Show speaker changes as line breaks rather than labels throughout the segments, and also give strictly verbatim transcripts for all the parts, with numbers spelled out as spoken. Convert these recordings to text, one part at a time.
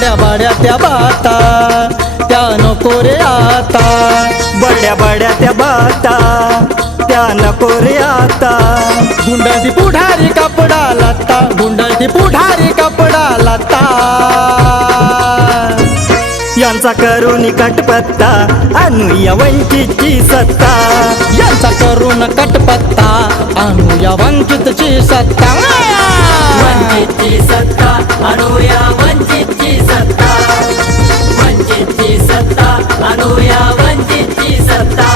बड्या बड्या त्या बाता त्या नको रे आता,
बड्या बड्या त्या बाता त्या नको रे आता।
गुंडाळती पुढारी कपडा लाता, गुंडाळती पुढारी कपडा लाता,
यांचा करून कटपत्ता आणूया वंचितची सत्ता,
यांचा करून कटपत्ता आणूया वंचितची सत्ता,
वंचितची सत्ता आणूया वंचितची सत्ता, वंचितची सत्ता आणूया वंचितची सत्ता।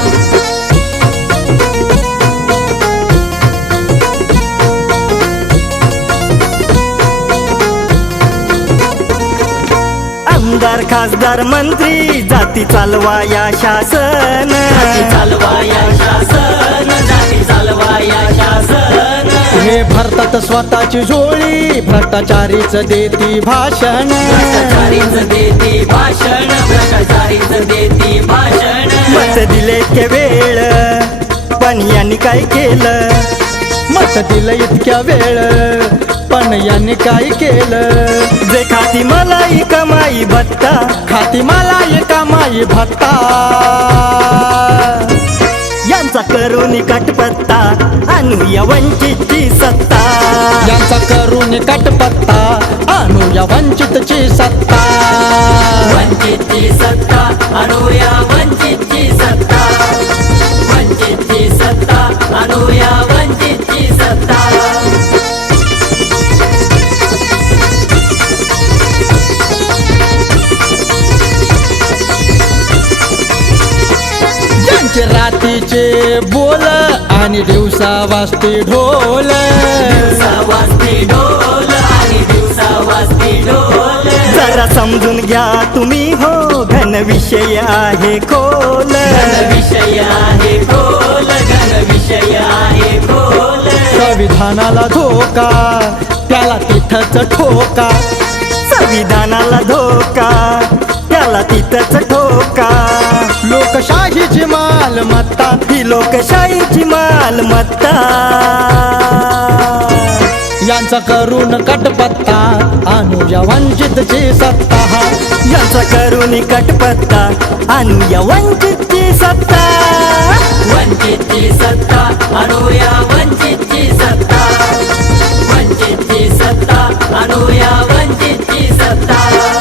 आमदार खासदार मंत्री जाती चालवा या शासन,
जाती चालवा या शासन, जाती चालवा या शासन।
हे भरतात स्वतःची झोळी भ्रष्टाचारीच देती भाषण,
भ्रष्टाचारीच देती भाषण, भ्रष्टाचारीच देती भाषण।
मत दिले इतके वेळ पण यांनी काय केलं,
मत दिलं इतक्या वेळ पण यांनी काय केलं,
जे खाती मलाई कमाई भत्ता,
खाती मला कमाई भत्ता,
यांचा करून कटपत्ता आणूया वंचितची सत्ता,
यांचा करून कटपत्ता आणूया वंचितची सत्ता,
वंचितची सत्ता आणूया वंचितची सत्ता, वंचितची सत्ता आणूया वंचितची सत्ता।
ज्यांचे रात्रीचे बोल आणि दिवसा वाजते ढोल,
दिवसा वाजते ढोल आणि दिवसा वाजते ढोल।
जरा समजून घ्या तुम्ही हो घन विषय आहे खोल,
घन विषय आहे खोल, घन विषय आहे खोल।
संविधानाला धोका त्याला तिथंच ठोका,
संविधानाला धोका त्याला तिथंच ठोका,
लोकशाहीची मालमत्ता
ही लोकशाहीची मालमत्ता,
यांचा करून कटपत्ता आणूया वंचितची सत्ता,
यांचा करून कटपत्ता आणूया वंचितची सत्ता,
वंचितची सत्ता आणूया वंचितची सत्ता, वंचितची सत्ता आणूया वंचितची सत्ता।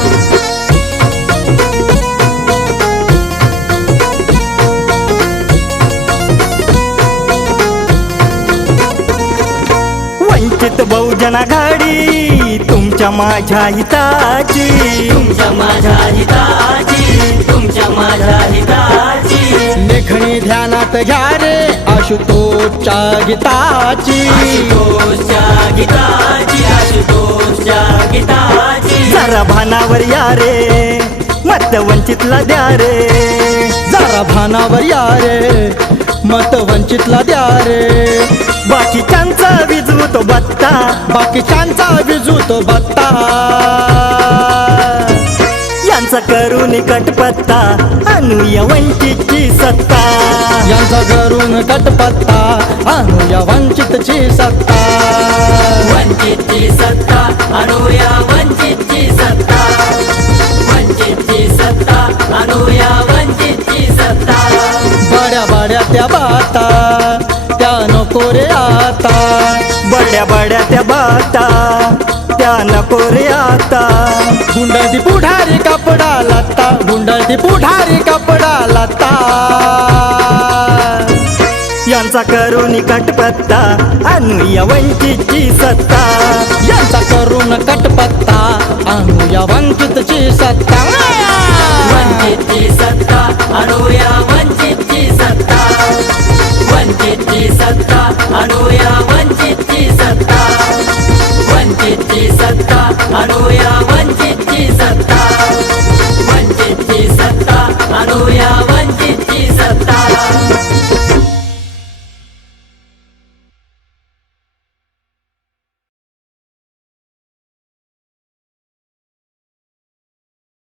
वंचित बहुजन आघाडी तुमच्या माझ्या हिताची,
तुमच्या माझ्या हिताची, तुमच्या माझ्या हिताची।
लेखणी ध्यानात घ्या रे आशुतोषच्या गीताची,
आशुतोषच्या गीताची, आशुतोषच्या गीताची।
जरा भानावर या रे मत वंचितला द्या रे,
जरा भानावर या रे मत वंचितला द्या रे,
बाकीच्यांचा विजवतो बत्ता,
बाकीच्यांचा विजूतो बत्ता,
यांचा करून कटपत्ता आणूया वंचितची सत्ता,
यांचा करून कटपत्ता आणूया वंचितची सत्ता,
वंचितची सत्ता आणूया वंचितची सत्ता, वंचितची सत्ता आणूया वंचितची सत्ता।
बड्या बड्या त्या बाता त्या नको रे आता,
बड्या बड्या त्या बाता त्या नको रे आता,
गुंडाळती पुढारी कपडा लाता, गुंडाळती पुढारी कपडा लाता,
यांचा करून कटपत्ता आणूया वंचितची सत्ता,
यांचा करून कटपत्ता आणूया वंचितची सत्ता,
वंचितची सत्ता आणूया वंचितची सत्ता, वंचितची सत्ता आणूया वंचित